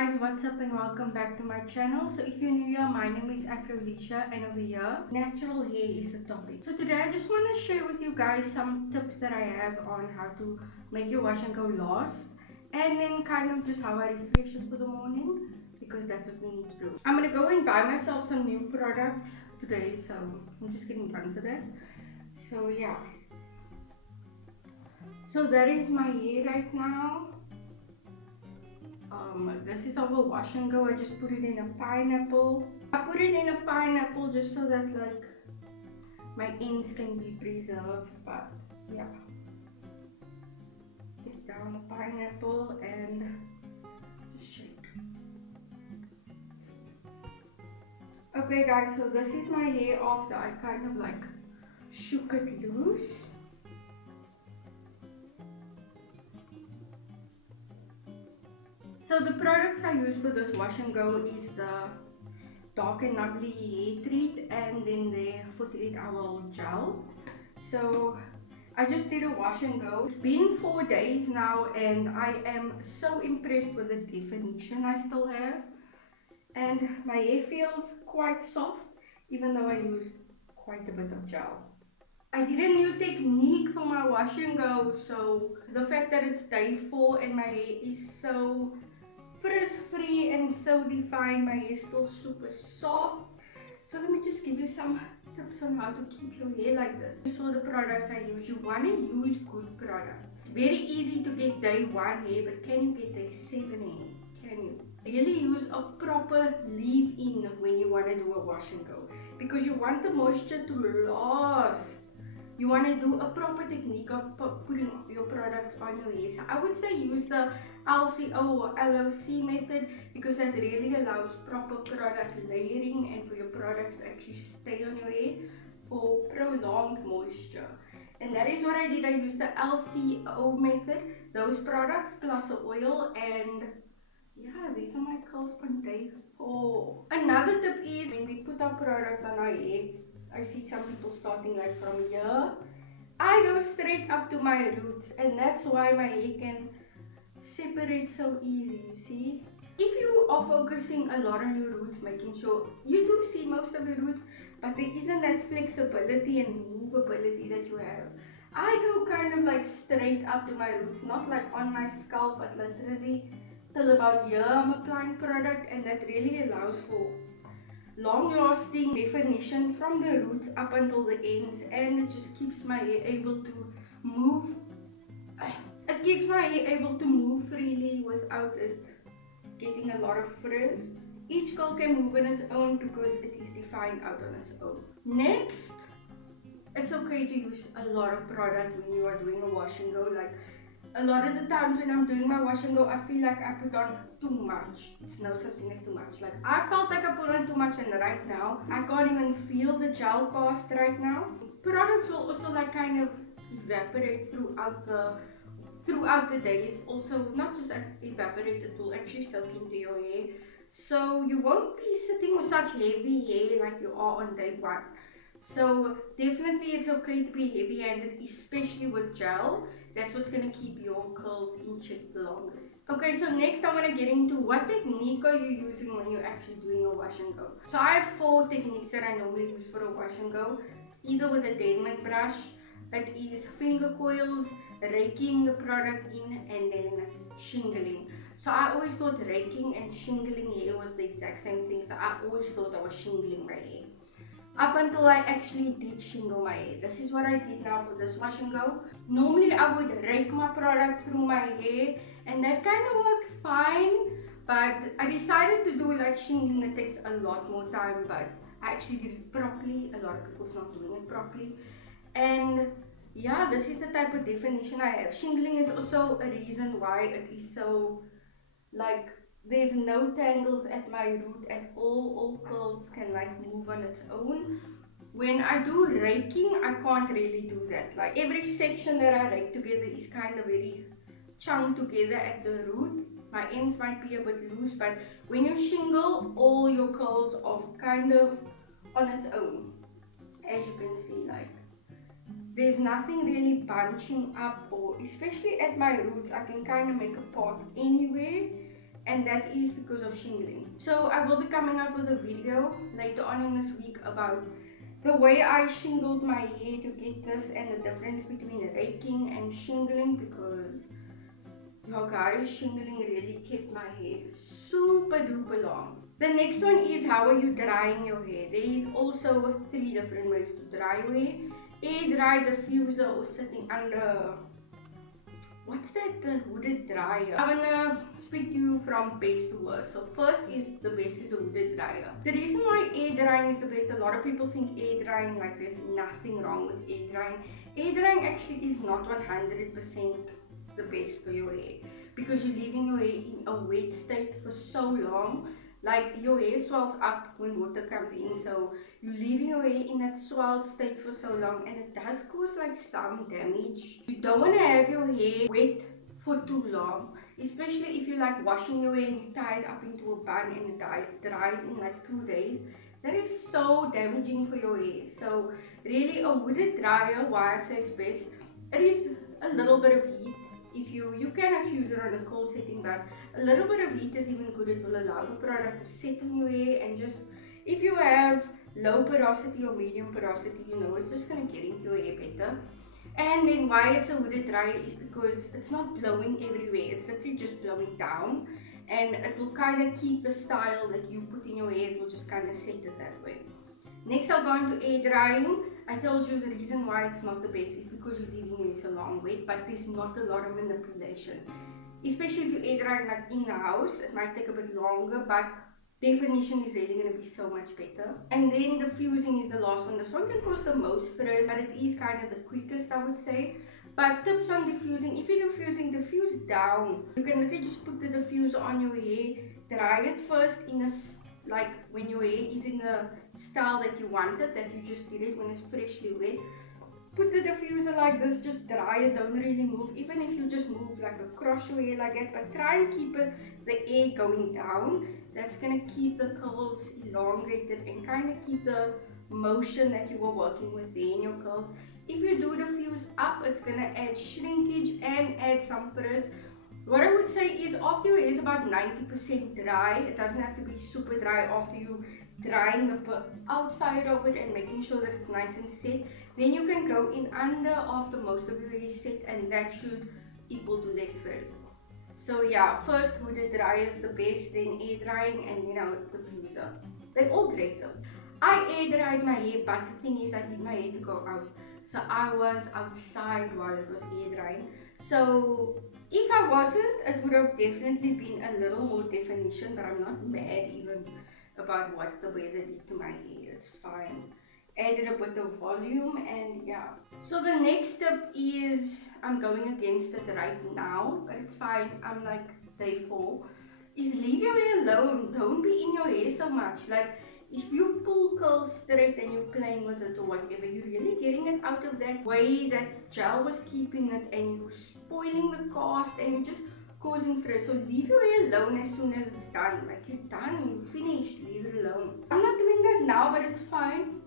guys, what's up and welcome back to my channel. So if you're new here, my name is Afrolecia and over here, natural hair is the topic. So today I just want to share with you guys some tips that I have on how to make your wash and go last, and then kind of just how I refresh it for the morning, because that's what we need to do. I'm going to go and buy myself some new products today, so I'm just getting done for that. So yeah, so that is my hair right now. This is our wash and go. I just put it in a pineapple. I put it in a pineapple just so that like my ends can be preserved, but yeah. Get down the pineapple and just shake. Okay guys, so this is my hair after I kind of like shook it loose. So the products I use for this wash and go is the Dark and Ugly hair treat and then the 48-hour gel. So I just did a wash and go. It's been 4 days now and I am so impressed with the definition I still have. And my hair feels quite soft even though I used quite a bit of gel. I did a new technique for my wash and go, so the fact that it's day 4 and my hair is so frizz free and so defined, my hair is still super soft. So let me just give you some tips on how to keep your hair like this. You saw the products I use. You want to use good products. Very easy to get day 1 hair, but can you get day 7 hair? Can you? Really use a proper leave-in when you want to do a wash and go, because you want the moisture to last. You want to do a proper technique of putting your products on your hair. So I would say use the LCO or LOC method, because that really allows proper product layering and for your products to actually stay on your hair for prolonged moisture. And that is what I did. I used the LCO method, those products plus the oil, and yeah, these are my curls on day 4. Another tip is when we put our product on our hair, I see some people starting like from here. I go straight up to my roots, and that's why my hair can separate so easy, you see. If you are focusing a lot on your roots, making sure you do see most of the roots, but there isn't that flexibility and movability that you have. I go kind of like straight up to my roots, not like on my scalp, but literally till about here I'm applying product, and that really allows for long-lasting definition from the roots up until the ends, and it just keeps my hair able to move. It keeps my hair able to move freely without it getting a lot of frizz. Each curl can move on its own because it is defined out on its own. Next, it's okay to use a lot of product when you are doing a wash and go. Like a lot of the times when I'm doing my wash and go, I feel like I put on too much. It's no such thing as too much. Like I felt like I put on too much, and right now I can't even feel the gel cast right now. Products will also like kind of evaporate throughout the day. It's also not just evaporate, it will actually soak into your hair. So you won't be sitting with such heavy hair like you are on day 1. So definitely it's okay to be heavy-handed, especially with gel. That's what's going to keep your curls in check the longest. Okay, so next I want to get into what technique are you using when you're actually doing a wash and go. So I have 4 techniques that I normally use for a wash and go. Either with a dead brush, it is finger coils, raking the product in, and then shingling. So I always thought raking and shingling hair was the exact same thing. So I always thought I was shingling my hair, up until I actually did shingle my hair. This is what I did now for this wash and go. Normally I would rake my product through my hair, and that kind of worked fine, but I decided to do like shingling. It takes a lot more time, but I actually did it properly. A lot of people's not doing it properly, and yeah, this is the type of definition I have. Shingling is also a reason why it is so like there's no tangles at my root at all curls can like move on its own. When I do raking, I can't really do that. Like every section that I rake together is kind of very chunked together at the root. My ends might be a bit loose, but when you shingle, all your curls are kind of on its own. As you can see, like there's nothing really bunching up, or especially at my roots I can kind of make a path anywhere, and that is because Shingling. So I will be coming up with a video later on in this week about the way I shingled my hair to get this and the difference between raking and shingling, because yo guys, shingling really kept my hair super duper long. The next one is how are you drying your hair. There is also 3 different ways to dry your hair. Air dry, diffuser, or sitting under, what's that, the hooded dryer. I'm gonna speak to you from best to worst. So first is the best is a hooded dryer. The reason why air drying is the best, a lot of people think air drying, like there's nothing wrong with air drying. Air drying actually is not 100% the best for your hair, because you're leaving your hair in a wet state for so long. Like your hair swells up when water comes in, so you're leaving your hair in that swelled state for so long, and it does cause like some damage. You don't want to have your hair wet for too long, especially if you're like washing your hair and you tie it up into a bun and it dries in like 2 days. That is so damaging for your hair. So really, a hooded dryer, why I say it's best, it is a little bit of heat. If you can actually use it on a cold setting, but a little bit of heat is even good. It will allow the product to set in your hair, and just if you have low porosity or medium porosity, you know, it's just gonna get into your hair better. And then why it's a hooded dryer is because it's not blowing everywhere, it's literally just blowing down, and it will kind of keep the style that you put in your hair. It will just kind of set it that way. Next, I'll go into air drying. I told you the reason why it's not the best is because you're leaving your hair so long wet, but there's not a lot of manipulation. Especially if you air dry like in the house, it might take a bit longer, but definition is really going to be so much better. And then the fusing is the last one. This one can cause the most frizz, but it is kind of the quickest, I would say. But tips on diffusing: if you're diffusing, diffuse down. You can literally just put the diffuser on your hair, dry it first in a, like when your hair is in the style that you wanted, that you just did it when it's freshly wet. Put the diffuser like this, just dry it, don't really move. Even if you just move like across your hair like that, but try and keep it, the air going down. That's gonna keep the curls elongated and kind of keep the motion that you were working with there in your curls. If you do diffuse up, it's gonna add shrinkage and add some frizz. What I would say is after your hair is about 90% dry, it doesn't have to be super dry. After you drying the outside of it and making sure that it's nice and set, then you can go in under after most of your hair is set, and that should equal to less frizz. So yeah, first hooded dryer is the best, then air drying, and you know, diffuser. They're all great though. I air dried my hair, but the thing is I need my hair to go out, so I was outside while it was air drying. So if I wasn't, it would have definitely been a little more definition, but I'm not mad even about what the weather did to my hair. It's fine. Added a bit of volume, and yeah. So the next step is, I'm going against it right now, but it's fine. I'm like day 4. Is leave your hair alone. Don't be in your hair so much. Like if you pull curls straight and you're playing with it or whatever, you're really getting it out of that way that gel was keeping it, and you're spoiling the cast, and you're just causing frizz. So leave your hair alone as soon as it's done. Like you're done, you're finished, leave it alone. I'm not doing that now, but it's fine.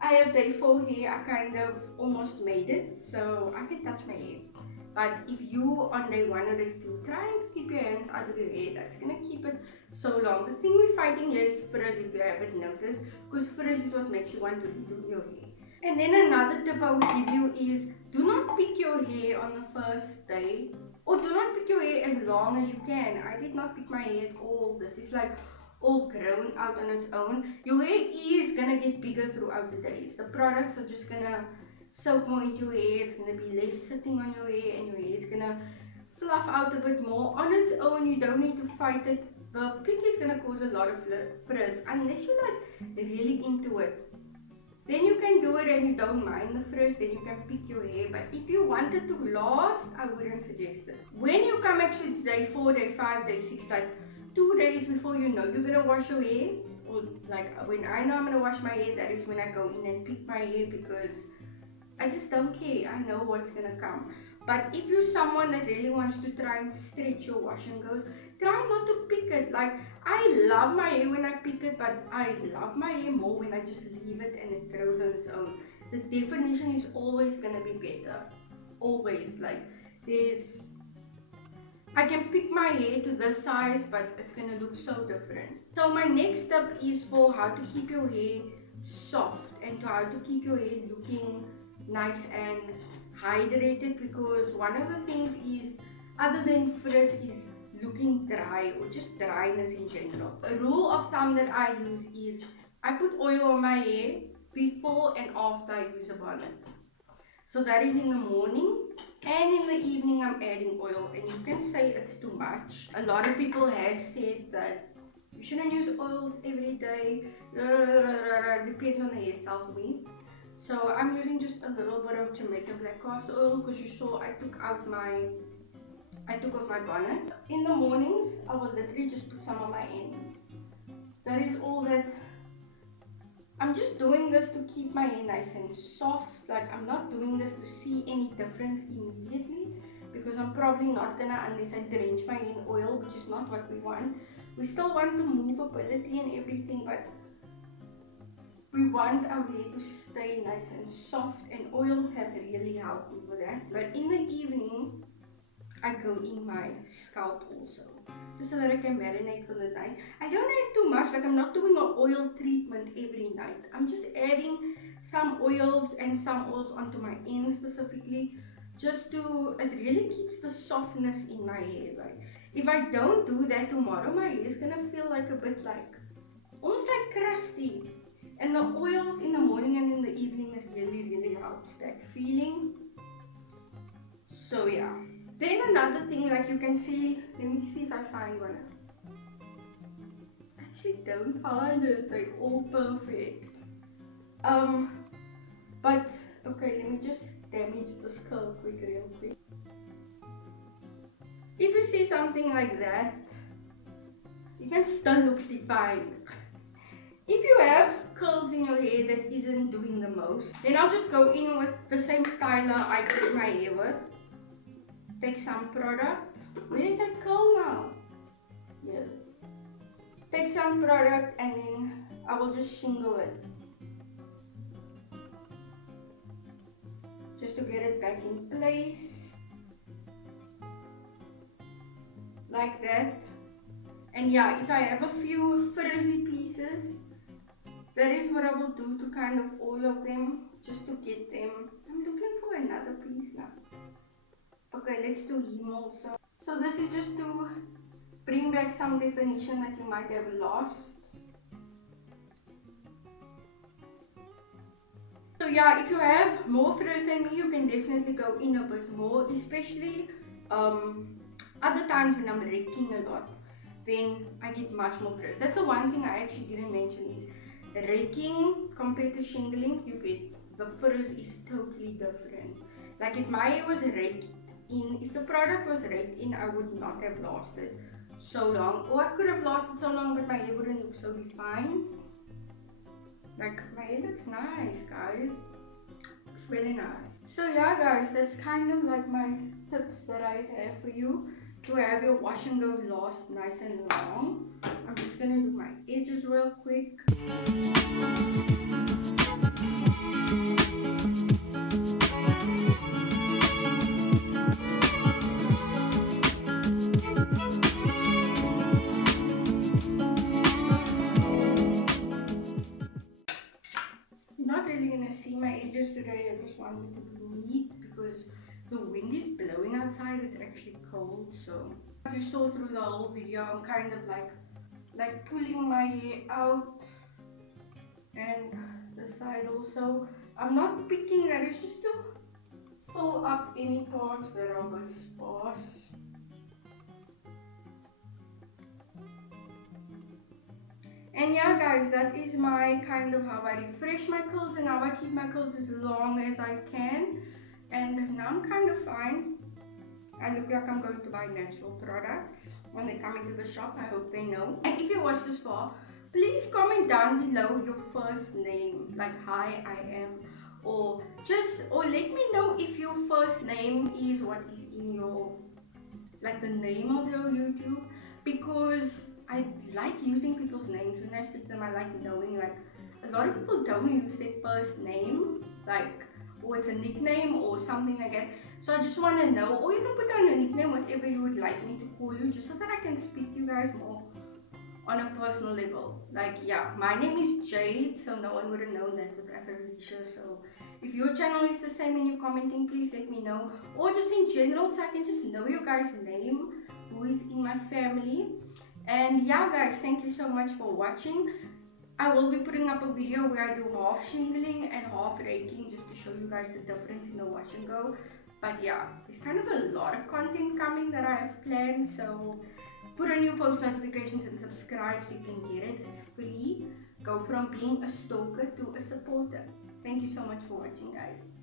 I have day 4 hair. I kind of almost made it, so I can touch my hair. But if you on day 1 or day 2 try and keep your hands out of your hair, that's gonna keep it so long. The thing we're fighting here is frizz, if you haven't noticed, because frizz is what makes you want to redo your hair. And then another tip I would give you is, do not pick your hair on the first day, or do not pick your hair as long as you can. I did not pick my hair at all. This is like all grown out on its own. Your hair is gonna get bigger throughout the days. The products are just gonna soak more into your hair. It's gonna be less sitting on your hair, and your hair is gonna fluff out a bit more on its own. You don't need to fight it. The pick is gonna cause a lot of frizz unless you're like really into it. Then you can do it and you don't mind the frizz, then you can pick your hair. But if you want it to last, I wouldn't suggest it. When you come actually to day 4, day 5, day 6, like 2 days before you know you're gonna wash your hair, or like when I know I'm gonna wash my hair, that is when I go in and pick my hair, because I just don't care. I know what's gonna come. But if you're someone that really wants to try and stretch your wash and goes, try not to pick it. Like, I love my hair when I pick it, but I love my hair more when I just leave it and it grows on its own. The definition is always gonna be better. Always. Like, I can pick my hair to this size, but it's gonna look so different. So my next step is for how to keep your hair soft and how to keep your hair looking nice and hydrated, because one of the things is, other than frizz, is looking dry or just dryness in general. A rule of thumb that I use is I put oil on my hair before and after I use a bonnet. So that is in the morning, and in the evening I'm adding oil, and you can say it's too much. A lot of people have said that you shouldn't use oils every day, depends on the hairstyle for me. So I'm using just a little bit of Jamaican black castor oil, because you saw I took off my bonnet. In the mornings I will literally just put some on my ends. That is all that. I'm just doing this to keep my hair nice and soft. Like, I'm not doing this to see any difference immediately, because I'm probably not gonna, unless I drench my hair in oil, which is not what we want. We still want the movability and everything, but we want our hair to stay nice and soft, and oils have really helped me with that. But in the evening I go in my scalp also, just so that I can marinate for the night. I don't add too much, like I'm not doing an oil treatment every night. I'm just adding some oils and some oils onto my ends specifically, just to, it really keeps the softness in my hair. Like, if I don't do that tomorrow, my hair is gonna feel like a bit like, almost like crusty. And the oils in the morning and in the evening, it really helps that feeling. So yeah. Then another thing, like you can see, let me see if I find one. I actually don't find it, like all perfect. But okay, let me just damage this curl real quick. If you see something like that, you can still look defined. If you have curls in your hair that isn't doing the most, then I'll just go in with the same styler I did my hair with. Take some product. Where is that curl now? Yes. Take some product and then I will just shingle it, just to get it back in place. Like that. And yeah, if I have a few frizzy pieces, that is what I will do to kind of oil them, just to get them. I'm looking for another piece now. Okay, let's do him also. So this is just to bring back some definition that you might have lost. So yeah, if you have more frizz than me, you can definitely go in a bit more, especially other times when I'm raking a lot, then I get much more frizz. That's the one thing I actually didn't mention, is raking compared to shingling, you get, the frizz is totally different. Like if my hair was raked in, if the product was raked in, I would not have lasted so long, or I could have lasted so long, but my hair wouldn't look so defined. Like, my hair looks nice, guys. Looks really nice. So yeah, guys, that's kind of like my tips that I have for you to have your wash and go last nice and long. I'm just gonna do my edges real quick. Today I just wanted to be neat because the wind is blowing outside. It's actually cold, so if you saw through the whole video, I'm kind of like pulling my hair out, and the side also. I'm not picking that, it's just to fill up any parts that are a bit sparse. And yeah, guys, that is my kind of how I refresh my curls and how I keep my curls as long as I can. And now I'm kind of fine. I look like I'm going to buy natural products when they come into the shop. I hope they know. And if you watch this far, please comment down below your first name, like hi, I am, or let me know if your first name is what is in your, like the name of your YouTube, because I like using people's names when I speak to them. I like knowing, like, a lot of people don't use their first name, like, or it's a nickname or something like that. So I just want to know, or you can put down a nickname, whatever you would like me to call you, just so that I can speak to you guys more on a personal level. Like, yeah, my name is Jade, so no one would have known that with Afrolecia. So if your channel is the same and you're commenting, please let me know, or just in general, so I can just know your guys' name, who is in my family. And yeah guys, thank you so much for watching. I will be putting up a video where I do half shingling and half raking, just to show you guys the difference in the wash and go. But yeah, there's kind of a lot of content coming that I have planned, so put on your post notifications and subscribe so you can get it. It's free. Go from being a stalker to a supporter. Thank you so much for watching guys.